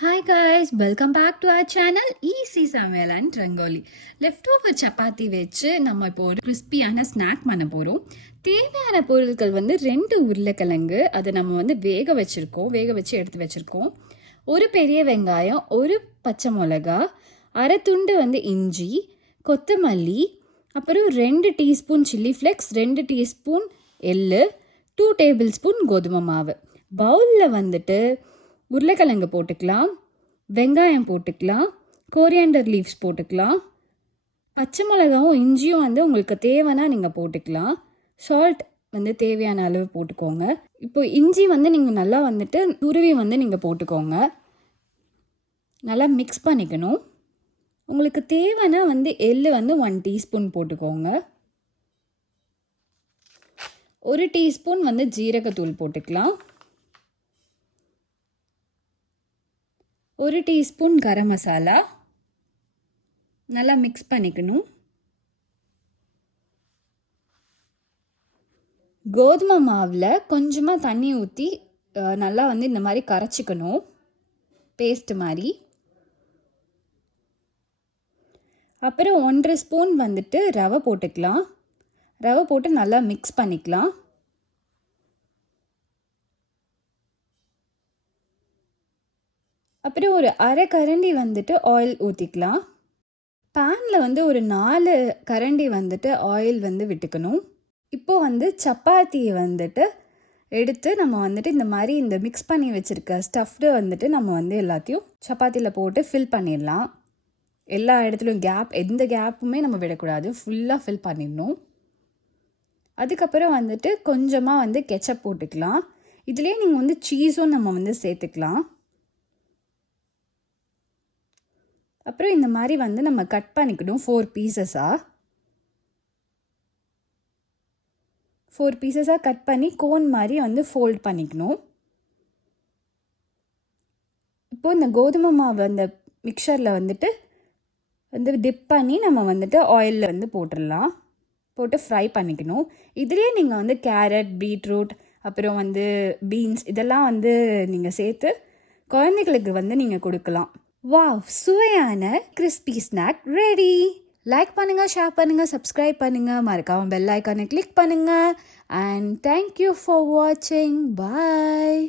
Hi guys, welcome back to our channel Easy Samuel and Rangoli. Leftover chapati வச்சு நம்ம இப்போ ஒரு கிறிஸ்பியான ஸ்நாக் பண்ண போகிறோம். தேவையான பொருட்கள் வந்து 2 உருளைக்கிழங்கு, அதை நம்ம வேக வச்சு எடுத்து வச்சுருக்கோம். ஒரு பெரிய வெங்காயம், ஒரு பச்சை மிளகா, அரை துண்டு இஞ்சி, கொத்தமல்லி, அப்புறம் 2 டீஸ்பூன் சில்லி ஃப்ளெக்ஸ், 2 டீஸ்பூன் எள்ளு, 2 டேபிள் ஸ்பூன் கோதுமை மாவு. பவுலில் உருளைக்கிழங்கு போட்டுக்கலாம், வெங்காயம் போட்டுக்கலாம், கோரியாண்டர் லீவ்ஸ் போட்டுக்கலாம், பச்சை மிளகாவும் இஞ்சியும் உங்களுக்கு தேவைன்னா நீங்கள் போட்டுக்கலாம். சால்ட் தேவையான அளவு போட்டுக்கோங்க. இப்போ இஞ்சி நீங்கள் நல்லா துருவி நீங்கள் போட்டுக்கோங்க. நல்லா மிக்ஸ் பண்ணிக்கணும். உங்களுக்கு தேவைன்னா எள்ளு 1 டீஸ்பூன் போட்டுக்கோங்க. 1 டீஸ்பூன் ஜீரகத்தூள் போட்டுக்கலாம். 1 டீஸ்பூன் கரம் மசாலா. நல்லா மிக்ஸ் பண்ணிக்கணும். கோதுமை மாவில் கொஞ்சமாக தண்ணி ஊற்றி நல்லா இந்த மாதிரி கரைச்சிக்கணும், பேஸ்ட் மாதிரி. அப்புறம் 1.5 ஸ்பூன் ரவை போட்டுக்கலாம். ரவை போட்டு நல்லா மிக்ஸ் பண்ணிக்கலாம். அப்புறம் ஒரு அரை கரண்டி ஆயில் ஊற்றிக்கலாம். பேனில் ஒரு 4 கரண்டி ஆயில் விட்டுக்கணும். இப்போது சப்பாத்தியை எடுத்து நம்ம இந்த மாதிரி இந்த மிக்ஸ் பண்ணி வச்சுருக்க ஸ்டஃப்டு நம்ம எல்லாத்தையும் சப்பாத்தியில் போட்டு ஃபில் பண்ணிடலாம். எல்லா இடத்துலையும் எந்த கேப்புமே நம்ம விடக்கூடாது, ஃபுல்லாக ஃபில் பண்ணிடணும். அதுக்கப்புறம் கொஞ்சமாக கெச்சப் போட்டுக்கலாம். இதுலேயே நீங்கள் சீஸும் நம்ம சேர்த்துக்கலாம். அப்புறம் இந்த மாதிரி நம்ம கட் பண்ணிக்கணும் 4 பீசஸாக கட் பண்ணி கோன் மாதிரி ஃபோல்ட் பண்ணிக்கணும். இப்போது இந்த கோதுமை மாவு அந்த மிக்சரில் டிப் பண்ணி நம்ம ஆயிலில் போட்டுடலாம். போட்டு ஃப்ரை பண்ணிக்கணும். இதுலேயே நீங்கள் கேரட், பீட்ரூட், அப்புறம் பீன்ஸ் இதெல்லாம் நீங்கள் சேர்த்து குழந்தைகளுக்கு நீங்கள் கொடுக்கலாம். வாவ், சுவையான கிறிஸ்பி ஸ்நாக் ரெடி. லைக் பண்ணுங்கள், ஷேர் பண்ணுங்கள், சப்ஸ்கிரைப் பண்ணுங்கள், மறக்காம பெல் ஐக்கானை கிளிக் பண்ணுங்கள். அண்ட் தேங்க்யூ ஃபார் வாட்சிங். பாய்.